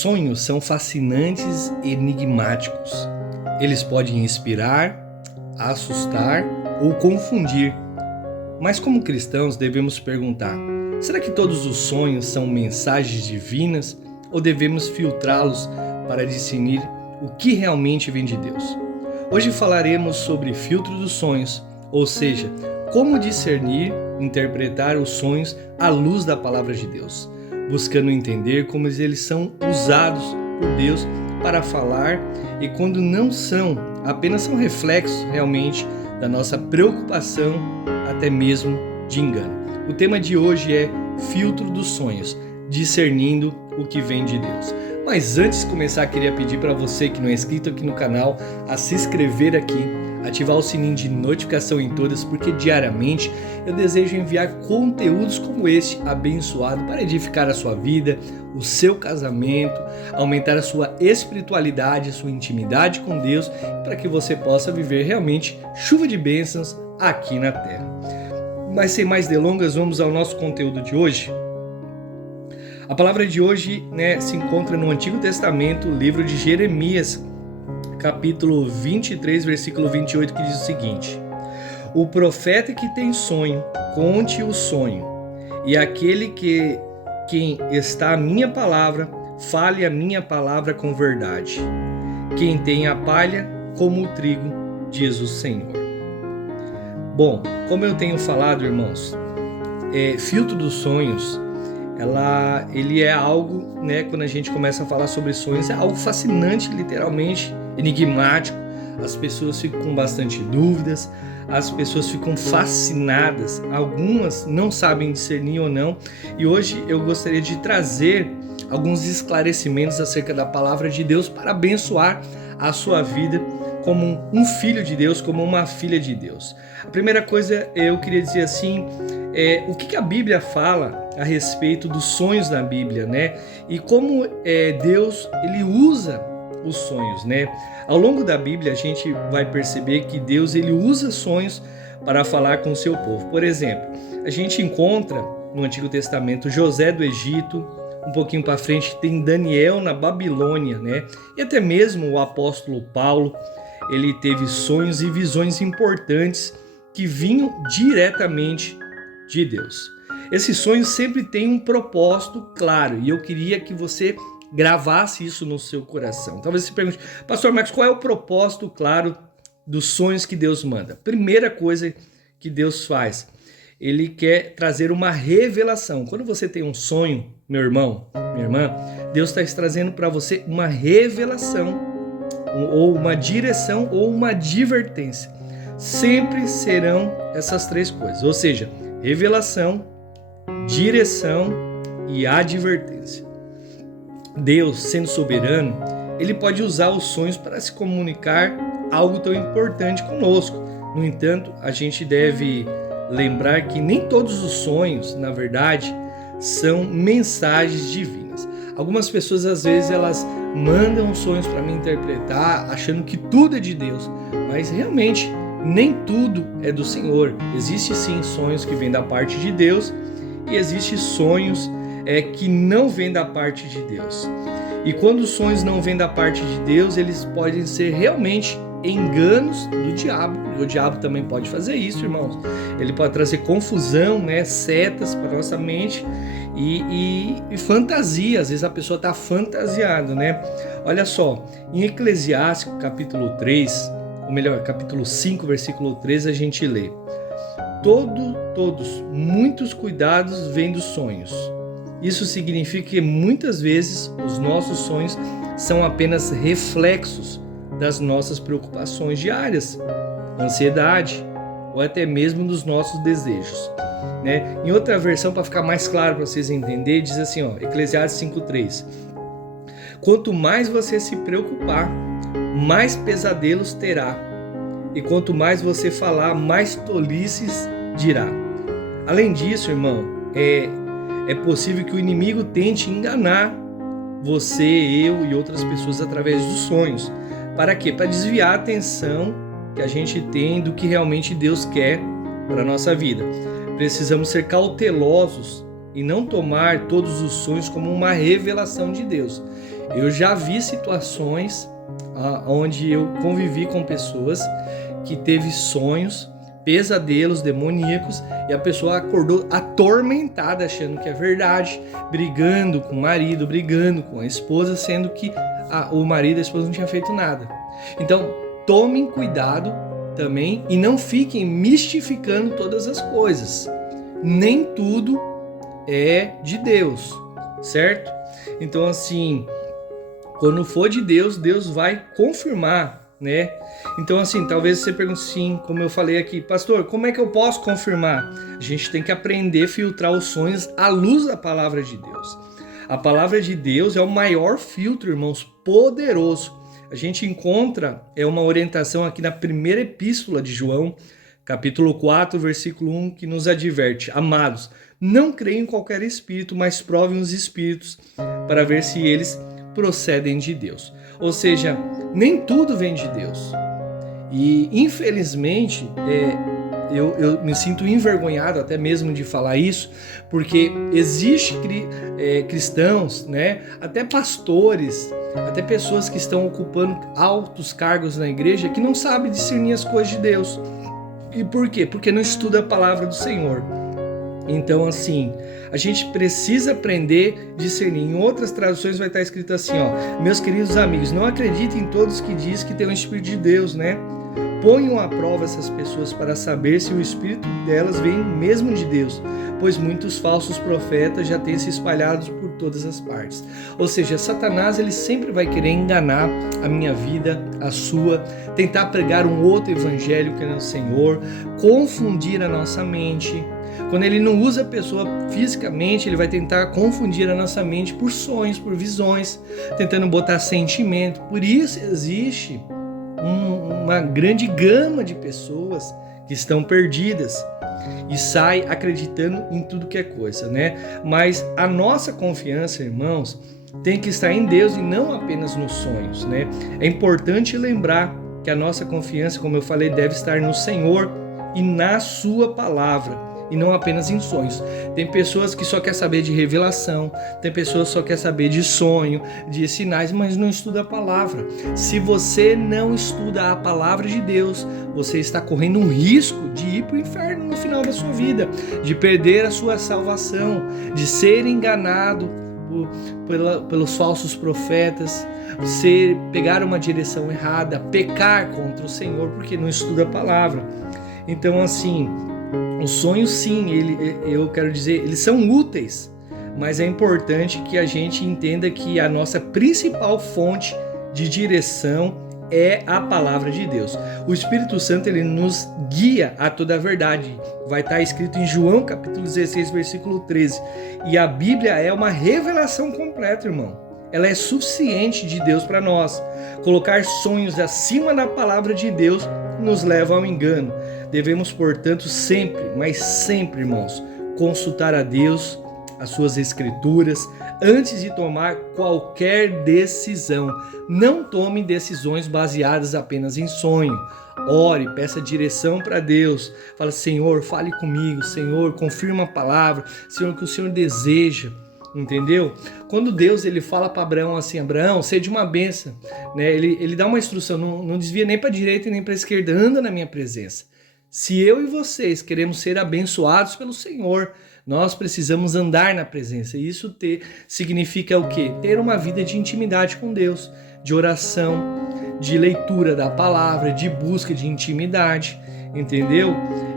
sonhos são fascinantes e enigmáticos. Eles podem inspirar, assustar ou confundir. Mas como cristãos devemos perguntar: será que todos os sonhos são mensagens divinas ou devemos filtrá-los para discernir o que realmente vem de Deus? Hoje falaremos sobre filtro dos sonhos, ou seja, como discernir, interpretar os sonhos à luz da palavra de Deus, buscando entender como eles são usados por Deus para falar e quando não são, apenas são reflexos realmente da nossa preocupação, até mesmo de engano. O tema de hoje é filtro dos sonhos, discernindo o que vem de Deus. Mas antes de começar, queria pedir para você que não é inscrito aqui no canal a se inscrever aqui, ativar o sininho de notificação em todas, porque diariamente eu desejo enviar conteúdos como este abençoado para edificar a sua vida, o seu casamento, aumentar a sua espiritualidade, a sua intimidade com Deus, para que você possa viver realmente chuva de bênçãos aqui na terra. Mas sem mais delongas, vamos ao nosso conteúdo de hoje. A palavra de hoje, se encontra no Antigo Testamento, livro de Jeremias, capítulo 23, versículo 28, que diz o seguinte: o profeta que tem sonho, conte o sonho, e aquele quem está a minha palavra, fale a minha palavra com verdade. Quem tem a palha como o trigo, diz o Senhor. Bom, como eu tenho falado, irmãos, filtro dos sonhos, ele é algo, quando a gente começa a falar sobre sonhos, é algo fascinante, literalmente, enigmático. As pessoas ficam com bastante dúvidas, as pessoas ficam fascinadas, algumas não sabem discernir ou não, e hoje eu gostaria de trazer alguns esclarecimentos acerca da palavra de Deus para abençoar a sua vida como um filho de Deus, como uma filha de Deus. A primeira coisa eu queria dizer assim, o que a Bíblia fala a respeito dos sonhos na Bíblia, e como Deus ele usa os sonhos, Ao longo da Bíblia a gente vai perceber que Deus ele usa sonhos para falar com o seu povo. Por exemplo, a gente encontra no Antigo Testamento José do Egito, um pouquinho para frente tem Daniel na Babilônia, E até mesmo o apóstolo Paulo, ele teve sonhos e visões importantes que vinham diretamente de Deus. Esses sonhos sempre têm um propósito claro e eu queria que você gravasse isso no seu coração. Talvez você pergunte: Pastor Marcos, qual é o propósito claro dos sonhos que Deus manda? Primeira coisa que Deus faz, ele quer trazer uma revelação. Quando você tem um sonho, meu irmão, minha irmã, Deus está trazendo para você uma revelação, ou uma direção, ou uma advertência. Sempre serão essas três coisas, ou seja, revelação, direção e advertência. Deus, sendo soberano, ele pode usar os sonhos para se comunicar algo tão importante conosco. No entanto, a gente deve lembrar que nem todos os sonhos, na verdade, são mensagens divinas. Algumas pessoas, às vezes, elas mandam sonhos para me interpretar, achando que tudo é de Deus, mas realmente nem tudo é do Senhor. Existem sim sonhos que vêm da parte de Deus e existem sonhos que não vêm da parte de Deus. E quando os sonhos não vêm da parte de Deus, eles podem ser realmente enganos do diabo. E o diabo também pode fazer isso, irmãos. Ele pode trazer confusão, setas para nossa mente e fantasia. Às vezes a pessoa está fantasiada, Olha só, em Eclesiastes capítulo 3, ou melhor, capítulo 5, versículo 3, a gente lê: Todos, muitos cuidados vêm dos sonhos. Isso significa que muitas vezes os nossos sonhos são apenas reflexos das nossas preocupações diárias, ansiedade ou até mesmo dos nossos desejos. Em outra versão, para ficar mais claro para vocês entenderem, diz assim, Eclesiastes 5:3: quanto mais você se preocupar, mais pesadelos terá, e quanto mais você falar, mais tolices dirá. Além disso, irmão, é possível que o inimigo tente enganar você, eu e outras pessoas através dos sonhos. Para quê? Para desviar a atenção que a gente tem do que realmente Deus quer para a nossa vida. Precisamos ser cautelosos e não tomar todos os sonhos como uma revelação de Deus. Eu já vi situações onde eu convivi com pessoas que teve sonhos, pesadelos demoníacos, e a pessoa acordou atormentada, achando que é verdade, brigando com o marido, brigando com a esposa, sendo que o marido e a esposa não tinham feito nada. Então, tomem cuidado também e não fiquem mistificando todas as coisas. Nem tudo é de Deus, certo? Então, assim, quando for de Deus, Deus vai confirmar, né? Então, assim, talvez você pergunte assim, como eu falei aqui, pastor, como é que eu posso confirmar? A gente tem que aprender a filtrar os sonhos à luz da palavra de Deus. A palavra de Deus é o maior filtro, irmãos, poderoso. A gente encontra uma orientação aqui na primeira epístola de João, capítulo 4, versículo 1, que nos adverte: amados, não creem em qualquer espírito, mas provem os espíritos para ver se eles procedem de Deus. Ou seja, nem tudo vem de Deus. E, infelizmente, eu me sinto envergonhado até mesmo de falar isso, porque existe cristãos, né, até pastores, até pessoas que estão ocupando altos cargos na igreja que não sabem discernir as coisas de Deus. E por quê? Porque não estuda a palavra do Senhor. Então, assim, a gente precisa aprender a discernir. Em outras traduções vai estar escrito assim, ó: meus queridos amigos, não acreditem em todos que diz que tem o Espírito de Deus, né? Ponham à prova essas pessoas para saber se o Espírito delas vem mesmo de Deus, pois muitos falsos profetas já têm se espalhado por todas as partes. Ou seja, Satanás, ele sempre vai querer enganar a minha vida, a sua, tentar pregar um outro evangelho que é o Senhor, confundir a nossa mente. Quando ele não usa a pessoa fisicamente, ele vai tentar confundir a nossa mente por sonhos, por visões, tentando botar sentimento. Por isso existe uma grande gama de pessoas que estão perdidas e sai acreditando em tudo que é coisa, né? Mas a nossa confiança, irmãos, tem que estar em Deus e não apenas nos sonhos, né? É importante lembrar que a nossa confiança, como eu falei, deve estar no Senhor e na sua palavra, e não apenas em sonhos. Tem pessoas que só querem saber de revelação, tem pessoas que só querem saber de sonho, de sinais, mas não estuda a palavra. Se você não estuda a palavra de Deus, você está correndo um risco de ir para o inferno no final da sua vida, de perder a sua salvação, de ser enganado pelos falsos profetas, pegar uma direção errada, pecar contra o Senhor porque não estuda a palavra. Então, assim, os sonhos, sim, eu quero dizer, eles são úteis, mas é importante que a gente entenda que a nossa principal fonte de direção é a palavra de Deus. O Espírito Santo, ele nos guia a toda a verdade. Vai estar escrito em João capítulo 16, versículo 13. E a Bíblia é uma revelação completa, irmão. Ela é suficiente de Deus para nós. Colocar sonhos acima da palavra de Deus nos leva ao engano. Devemos, portanto, sempre, mas sempre, irmãos, consultar a Deus, as suas escrituras, antes de tomar qualquer decisão. Não tome decisões baseadas apenas em sonho. Ore, peça direção para Deus. Fala: Senhor, fale comigo. Senhor, confirma a palavra. Senhor, o que o Senhor deseja. Entendeu? Quando Deus, ele fala para Abraão assim: Abraão, seja uma bênção, né? Ele dá uma instrução: não desvia nem para a direita nem para a esquerda, anda na minha presença. Se eu e vocês queremos ser abençoados pelo Senhor, nós precisamos andar na presença. E isso significa o quê? Ter uma vida de intimidade com Deus, de oração, de leitura da palavra, de busca de intimidade, entendeu?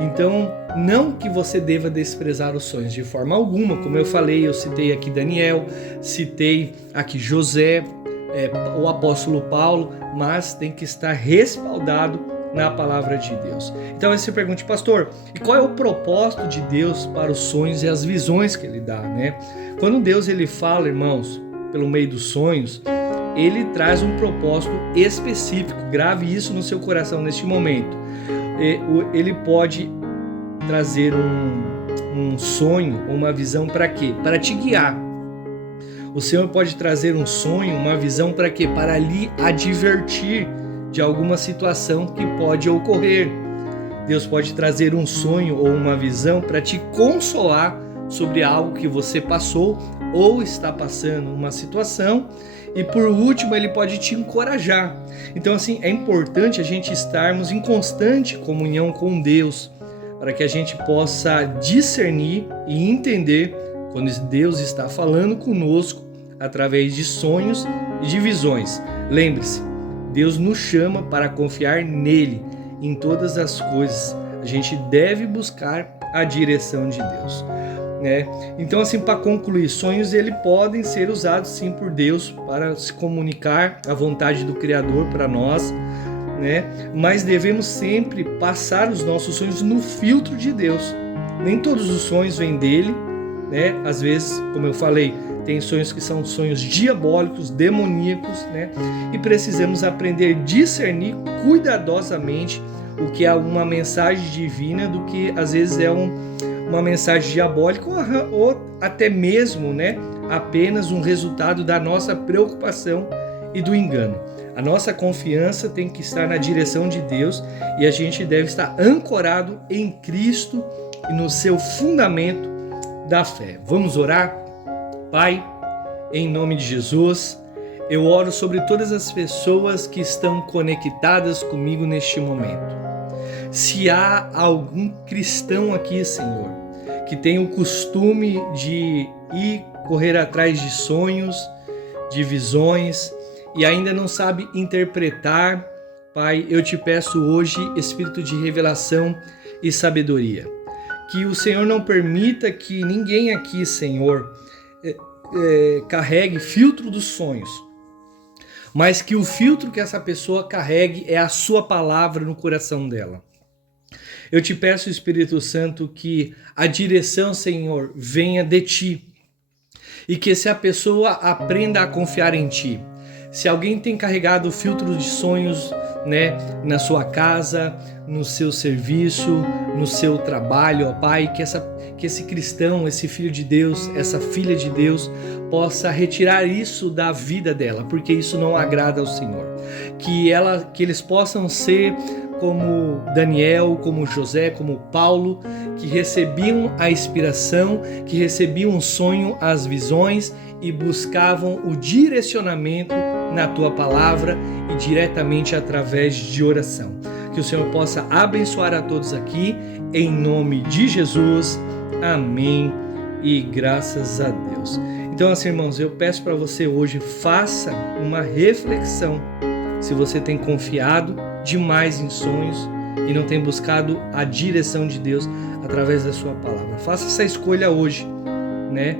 Então, não que você deva desprezar os sonhos de forma alguma. Como eu falei, eu citei aqui Daniel, citei aqui José, o apóstolo Paulo, mas tem que estar respaldado na palavra de Deus. Então você pergunta: pastor, e qual é o propósito de Deus para os sonhos e as visões que ele dá, né? Quando Deus, ele fala, irmãos, pelo meio dos sonhos, ele traz um propósito específico. Grave isso no seu coração neste momento. Ele pode trazer um sonho ou uma visão para quê? Para te guiar. O Senhor pode trazer um sonho, uma visão para quê? Para lhe advertir de alguma situação que pode ocorrer. Deus pode trazer um sonho ou uma visão para te consolar sobre algo que você passou ou está passando, uma situação. E por último, ele pode te encorajar. Então, assim, é importante a gente estarmos em constante comunhão com Deus, para que a gente possa discernir e entender quando Deus está falando conosco através de sonhos e de visões. Lembre-se, Deus nos chama para confiar nele em todas as coisas. A gente deve buscar a direção de Deus, né? Então, assim, para concluir, sonhos podem ser usados sim por Deus para se comunicar a vontade do Criador para nós, né? Mas devemos sempre passar os nossos sonhos no filtro de Deus. Nem todos os sonhos vêm dele, né? Às vezes, como eu falei, tem sonhos que são sonhos diabólicos, demoníacos, né? E precisamos aprender a discernir cuidadosamente o que é uma mensagem divina do que às vezes é uma mensagem diabólica ou até mesmo, né, apenas um resultado da nossa preocupação e do engano. A nossa confiança tem que estar na direção de Deus e a gente deve estar ancorado em Cristo e no seu fundamento da fé. Vamos orar? Pai, em nome de Jesus, eu oro sobre todas as pessoas que estão conectadas comigo neste momento. Se há algum cristão aqui, Senhor, que tem o costume de ir correr atrás de sonhos, de visões e ainda não sabe interpretar, Pai, eu te peço hoje espírito de revelação e sabedoria. Que o Senhor não permita que ninguém aqui, Senhor, carregue filtro dos sonhos, mas que o filtro que essa pessoa carregue é a sua palavra no coração dela. Eu te peço, Espírito Santo, que a direção, Senhor, venha de ti e que se a pessoa aprenda a confiar em ti. Se alguém tem carregado filtros de sonhos, né, na sua casa, no seu serviço, no seu trabalho, ó Pai, que esse cristão, esse filho de Deus, essa filha de Deus possa retirar isso da vida dela, porque isso não agrada ao Senhor. Que eles possam ser como Daniel, como José, como Paulo, que recebiam a inspiração, que recebiam o sonho, as visões e buscavam o direcionamento na tua palavra e diretamente através de oração. Que o Senhor possa abençoar a todos aqui, em nome de Jesus. Amém e graças a Deus. Então, assim, irmãos, eu peço para você hoje, faça uma reflexão. Se você tem confiado demais em sonhos e não tem buscado a direção de Deus através da sua palavra. Faça essa escolha hoje, né?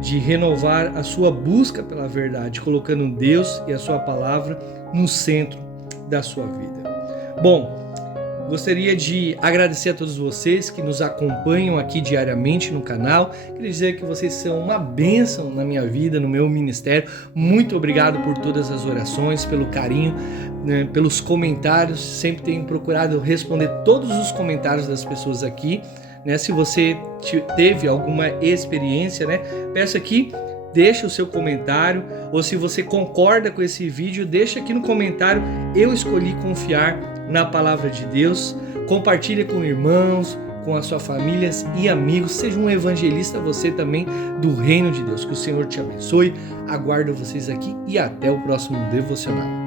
De renovar a sua busca pela verdade, colocando Deus e a sua palavra no centro da sua vida. Bom, gostaria de agradecer a todos vocês que nos acompanham aqui diariamente no canal. Queria dizer que vocês são uma bênção na minha vida, no meu ministério. Muito obrigado por todas as orações, pelo carinho, né, pelos comentários. Sempre tenho procurado responder todos os comentários das pessoas aqui, né? Se você teve alguma experiência, né, peço aqui, deixa o seu comentário, ou se você concorda com esse vídeo, deixa aqui no comentário. Eu escolhi confiar na palavra de Deus. Compartilha com irmãos, com as suas famílias e amigos. Seja um evangelista você também do reino de Deus. Que o Senhor te abençoe. Aguardo vocês aqui e até o próximo devocional.